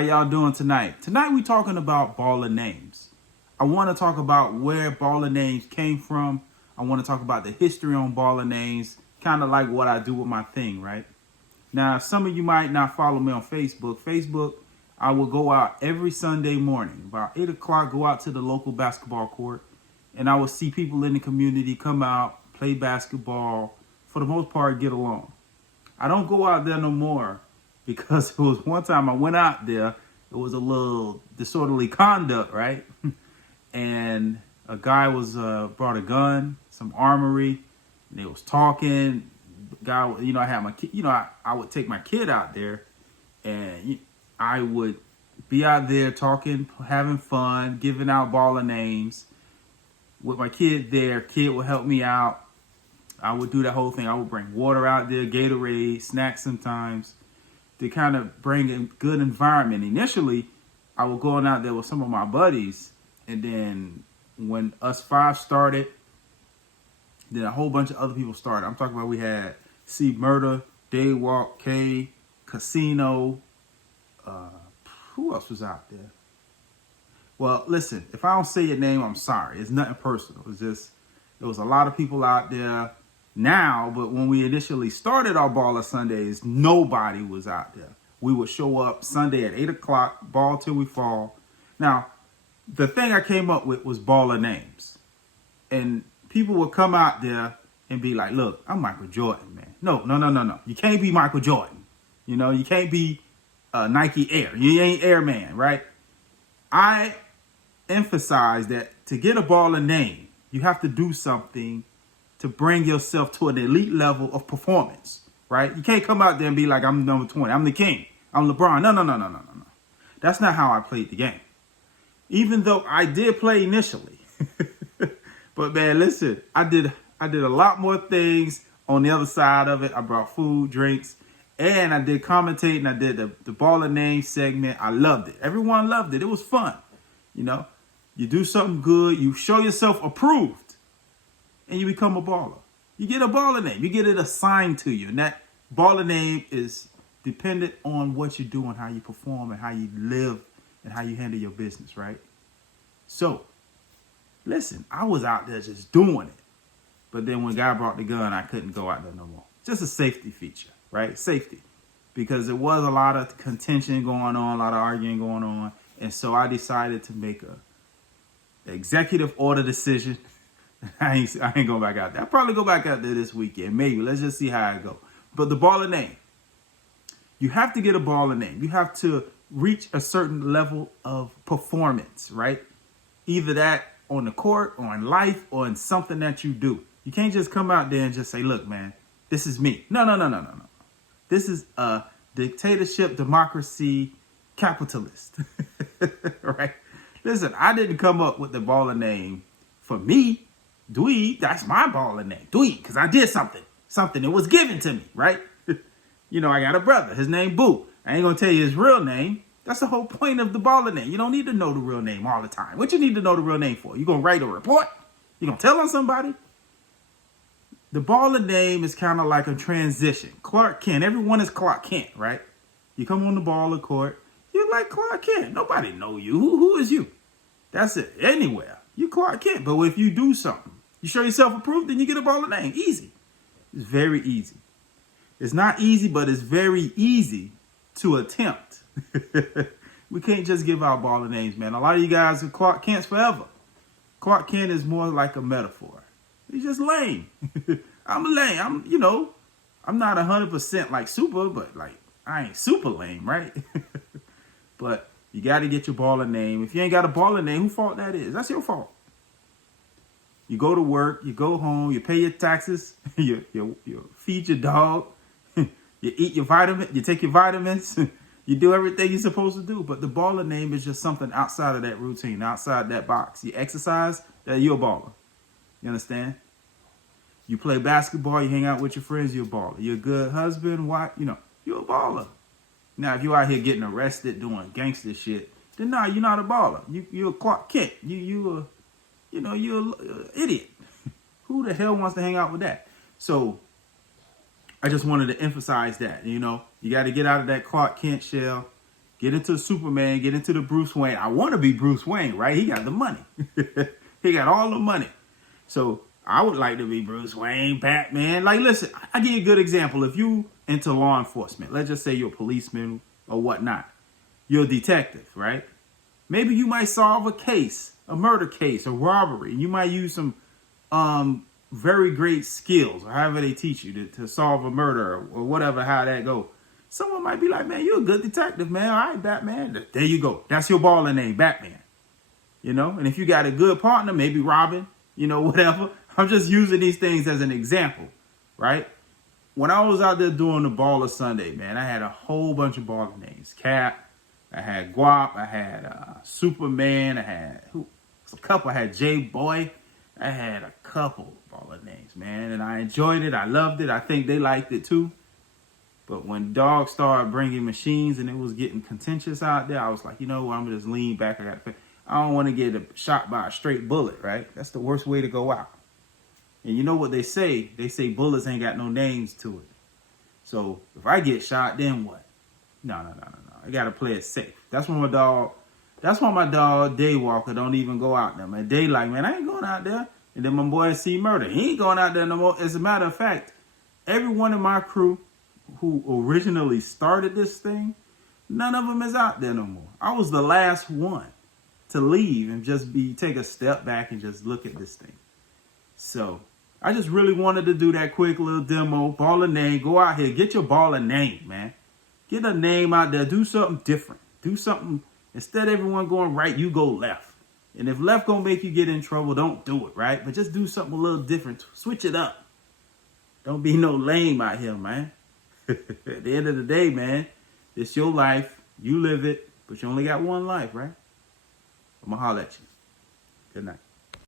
How y'all doing tonight? Tonight we talking about baller names. I want to talk about where baller names came from. I want to talk about the history on baller names, kind of like what I do with my thing, right? Now, some of you might not follow me on Facebook. Facebook, I will go out every Sunday morning, about 8 o'clock, go out to the local basketball court, and I will see people in the community come out, play basketball, for the most part, get along. I don't go out there no more because it was one time I went out there, it was a little disorderly conduct, right? And a guy was brought a gun, some armory, and they was talking. Guy, I had my kid, I would take my kid out there, and I would be out there talking, having fun, giving out baller names with my kid there. Kid would help me out. I would do that whole thing. I would bring water out there, Gatorade, snacks sometimes, to kind of bring a good environment. Initially, I was going out there with some of my buddies, and then when us five started, then a whole bunch of other people started. I'm talking about we had C Murder, Daywalk, K, Casino. Who else was out there? Well, listen, if I don't say your name, I'm sorry. It's nothing personal. It's just, there was a lot of people out there now, but when we initially started our Baller Sundays, nobody was out there. We would show up Sunday at 8 o'clock, ball till we fall. Now, the thing I came up with was baller names. And people would come out there and be like, look, I'm Michael Jordan, man. No. You can't be Michael Jordan. You can't be Nike Air. You ain't Airman, right? I emphasize that to get a baller name, you have to do something to bring yourself to an elite level of performance, right? You can't come out there and be like, I'm number 20. I'm the king. I'm LeBron. No. That's not how I played the game. Even though I did play initially. But man, listen, I did a lot more things on the other side of it. I brought food, drinks, and I did commentating. I did the baller name segment. I loved it. Everyone loved it. It was fun. You do something good. You show yourself approved, and you become a baller. You get a baller name. You get it assigned to you, and that baller name is dependent on what you do and how you perform and how you live and how you handle your business, right? So, listen, I was out there just doing it. But then when God brought the gun, I couldn't go out there no more. Just a safety feature, right? Safety. Because there was a lot of contention going on, a lot of arguing going on. And so I decided to make a executive order decision. I ain't going back out there. I'll probably go back out there this weekend. Maybe. Let's just see how it go. But the baller name. You have to get a baller name. You have to reach a certain level of performance, right? Either that on the court or in life or in something that you do. You can't just come out there and just say, look, man, this is me. No. This is a dictatorship, democracy, capitalist, right? Listen, I didn't come up with the baller name for me. Dweeb, that's my baller name. Dweeb, because I did something. Something that was given to me, right? I got a brother. His name Boo. I ain't going to tell you his real name. That's the whole point of the baller name. You don't need to know the real name all the time. What you need to know the real name for? You going to write a report? You going to tell on somebody? The baller name is kind of like a transition. Clark Kent. Everyone is Clark Kent, right? You come on the baller court. You're like Clark Kent. Nobody know you. Who is you? That's it. Anywhere. You Clark Kent. But if you do something, you show yourself approved, then you get a baller name. Easy. It's very easy. It's not easy, but it's very easy to attempt. We can't just give out baller names, man. A lot of you guys are Clark Kent's forever. Clark Kent is more like a metaphor. He's just lame. I'm lame. I'm not 100% like super, but like I ain't super lame, right? But you got to get your baller name. If you ain't got a baller name, whose fault that is? That's your fault. You go to work, you go home, you pay your taxes, you feed your dog, you eat your vitamin, you take your vitamins, you do everything you're supposed to do. But the baller name is just something outside of that routine, outside that box. You exercise, you're a baller. You understand? You play basketball, you hang out with your friends, you're a baller. You're a good husband, wife, you're a baller. Now, if you're out here getting arrested doing gangster shit, then no, you're not a baller. You're a Clark Kent. You're an idiot. Who the hell wants to hang out with that? So I just wanted to emphasize that, you got to get out of that Clark Kent shell Get into Superman, get into the Bruce Wayne. I want to be Bruce Wayne, right? He got the money. He got all the money. So I would like to be Bruce Wayne, Batman. Like, listen, I give you a good example. If you into law enforcement, let's just say you're a policeman or whatnot. You're a detective, right? Maybe you might solve a case, a murder case, a robbery. You might use some very great skills, or however they teach you to solve a murder or whatever, how that go. Someone might be like, man, you're a good detective, man. All right, Batman. There you go. That's your baller name, Batman. You know, and if you got a good partner, maybe Robin, you know, whatever. I'm just using these things as an example, right? When I was out there doing the Baller Sunday, man, I had a whole bunch of baller names. Cap, I had Guap, I had Superman, I had a couple. I had J-Boy. I had a couple baller names, man, and I enjoyed it. I loved it. I think they liked it too. But when dogs started bringing machines and it was getting contentious out there, I was like, you know what? I'm gonna just lean back. I don't want to get shot by a straight bullet, right? That's the worst way to go out. And you know what they say? They say bullets ain't got no names to it. So if I get shot, then what? No. I gotta play it safe. That's why my dog Daywalker don't even go out there, man. Day like, man, I ain't going out there. And then my boy C Murder, he ain't going out there no more. As a matter of fact, everyone in my crew who originally started this thing, none of them is out there no more. I was the last one to leave and just take a step back and just look at this thing. So I just really wanted to do that quick little demo. Baller name, go out here, get your baller name, man. Get a name out there, do something different. Do something, instead of everyone going right, you go left. And if left gonna make you get in trouble, don't do it, right? But just do something a little different. Switch it up. Don't be no lame out here, man. At the end of the day, man, it's your life. You live it, but you only got one life, right? I'm gonna holler at you. Good night.